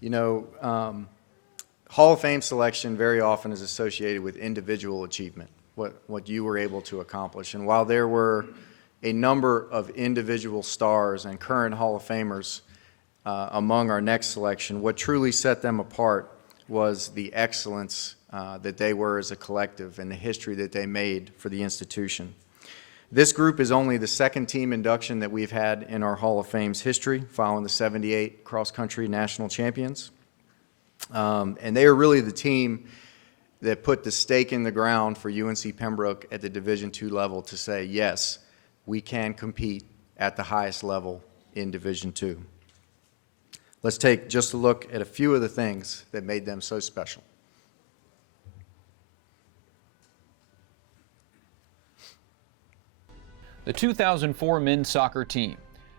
You know, Hall of Fame selection very often is associated with individual achievement, what you were able to accomplish. And while there were a number of individual stars and current Hall of Famers among our next selection, what truly set them apart was the excellence that they were as a collective and the history that they made for the institution. This group is only the second team induction that we've had in our Hall of Fame's history, following the 78 cross-country national champions. And they are really the team that put the stake in the ground for UNC Pembroke at the Division II level to say, yes, we can compete at the highest level in Division II. Let's take just a look at a few of the things that made them so special. The 2004 men's soccer team,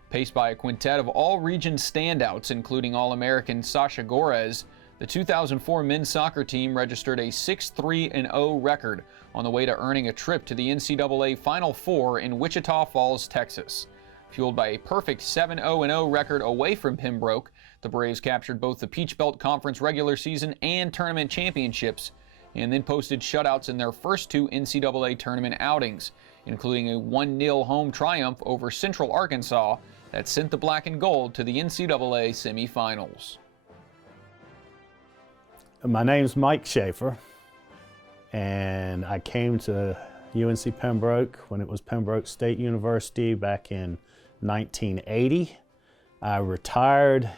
paced by a quintet of all-region standouts, including All-American Sasha Gores, the 2004 men's soccer team registered a 6-3-0 record on the way to earning a trip to the NCAA Final Four in Wichita Falls, Texas. Fueled by a perfect 7-0-0 record away from Pembroke, the Braves captured both the Peach Belt Conference regular season and tournament championships, and then posted shutouts in their first two NCAA tournament outings, including a 1-0 home triumph over Central Arkansas that sent the black and gold to the NCAA semifinals. My name's Mike Schaefer, and I came to UNC Pembroke when it was Pembroke State University back in 1980. I retired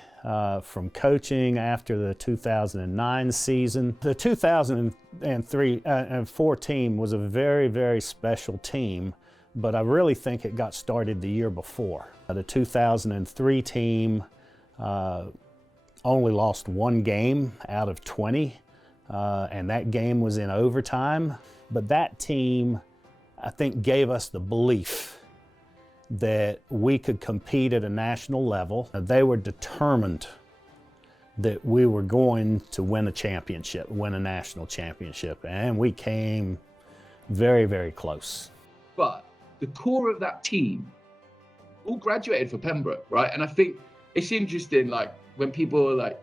from coaching after the 2009 season. The 2003 and 4 team was a very, very special team, but I really think it got started the year before. The 2003 team only lost 1 game out of 20, and that game was in overtime. But that team, I think, gave us the belief that we could compete at a national level. They were determined that we were going to win a championship, win a national championship, and we came very, very close. But the core of that team all graduated for Pembroke, right? And I think it's interesting, like, when people are like,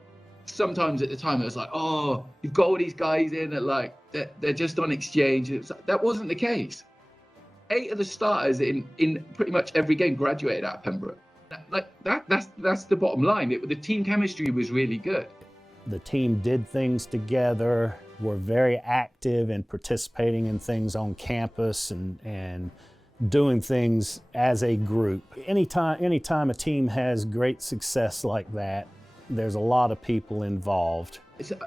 sometimes at the time it was like, oh, you've got all these guys in that like they're just on exchange. Like, that wasn't the case. 8 of the starters in pretty much every game graduated out of Pembroke. That's the bottom line. The team chemistry was really good. The team did things together, were very active in participating in things on campus and doing things as a group. Anytime a team has great success like that, there's a lot of people involved. It's a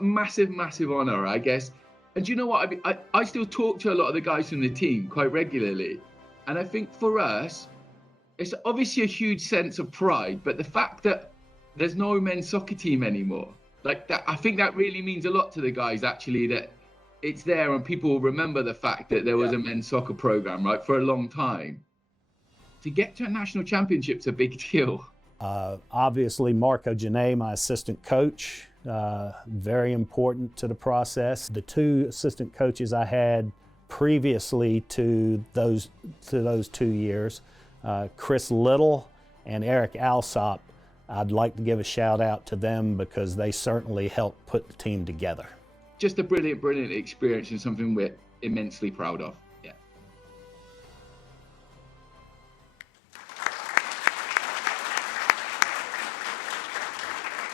massive, massive honor, I guess. And do you know what? I mean, I still talk to a lot of the guys from the team quite regularly. And I think for us, it's obviously a huge sense of pride, but the fact that there's no men's soccer team anymore, like that, I think that really means a lot to the guys, actually, that it's there and people remember the fact that there was a men's soccer program, right, for a long time. To get to a national championship's a big deal. Obviously, Marco Janae, my assistant coach, very important to the process. The 2 assistant coaches I had previously to those 2 years, Chris Little and Eric Alsop, I'd like to give a shout out to them because they certainly helped put the team together. Just a brilliant, brilliant experience and something we're immensely proud of. Yeah.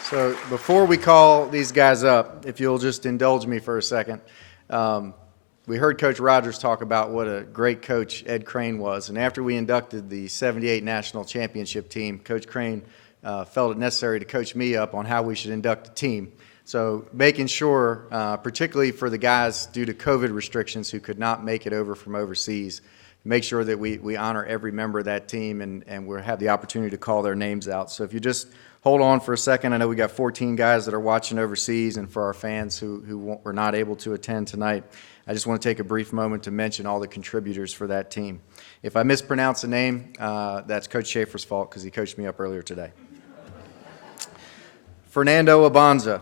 So before we call these guys up, if you'll just indulge me for a second, we heard Coach Rogers talk about what a great coach Ed Crane was, and after we inducted the 78 national championship team, Coach Crane felt it necessary to coach me up on how we should induct a team. So making sure, particularly for the guys due to COVID restrictions who could not make it over from overseas, make sure that we honor every member of that team and we'll have the opportunity to call their names out. So if you just hold on for a second. I know we got 14 guys that are watching overseas, and for our fans who were not able to attend tonight, I just want to take a brief moment to mention all the contributors for that team. If I mispronounce a name, that's Coach Schaefer's fault because he coached me up earlier today. Fernando Abanza,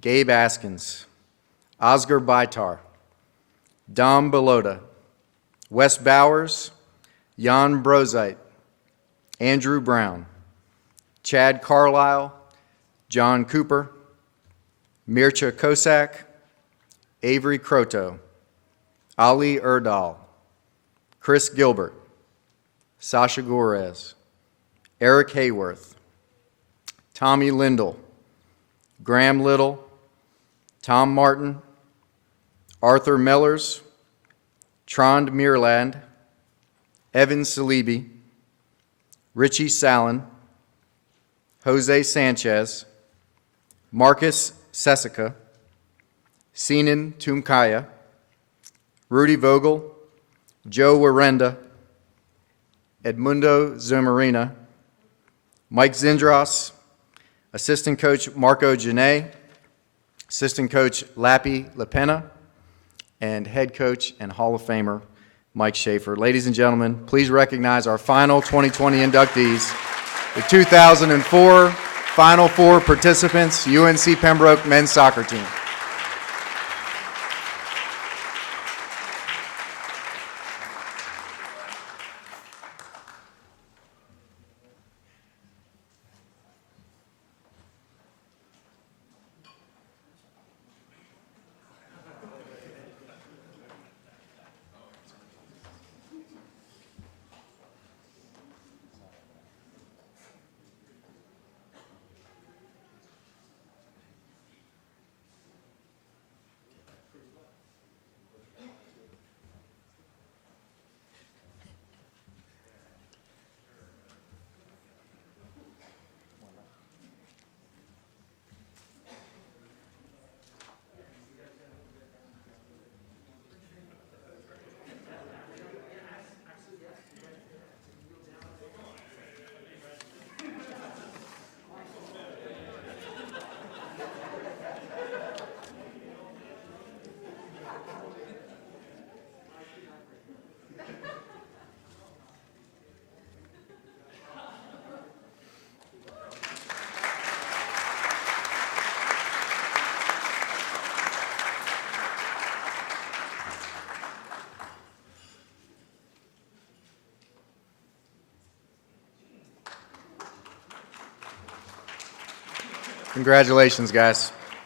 Gabe Askins, Oscar Baitar, Dom Belota, Wes Bowers, Jan Brozite, Andrew Brown, Chad Carlisle, John Cooper, Mircea Kosak, Avery Croto, Ali Erdal, Chris Gilbert, Sasha Gorez, Eric Hayworth, Tommy Lindell, Graham Little, Tom Martin, Arthur Mellers, Trond Meerland, Evan Salibi, Richie Sallin, Jose Sanchez, Marcus Sessica, Sinan Tumkaya, Rudy Vogel, Joe Warenda, Edmundo Zamarina, Mike Zindros, assistant coach Marco Janae, assistant coach Lappy Lapena, and head coach and Hall of Famer Mike Schaefer. Ladies and gentlemen, please recognize our final 2020 inductees, the 2004 Final Four participants, UNC Pembroke men's soccer team. Congratulations, guys.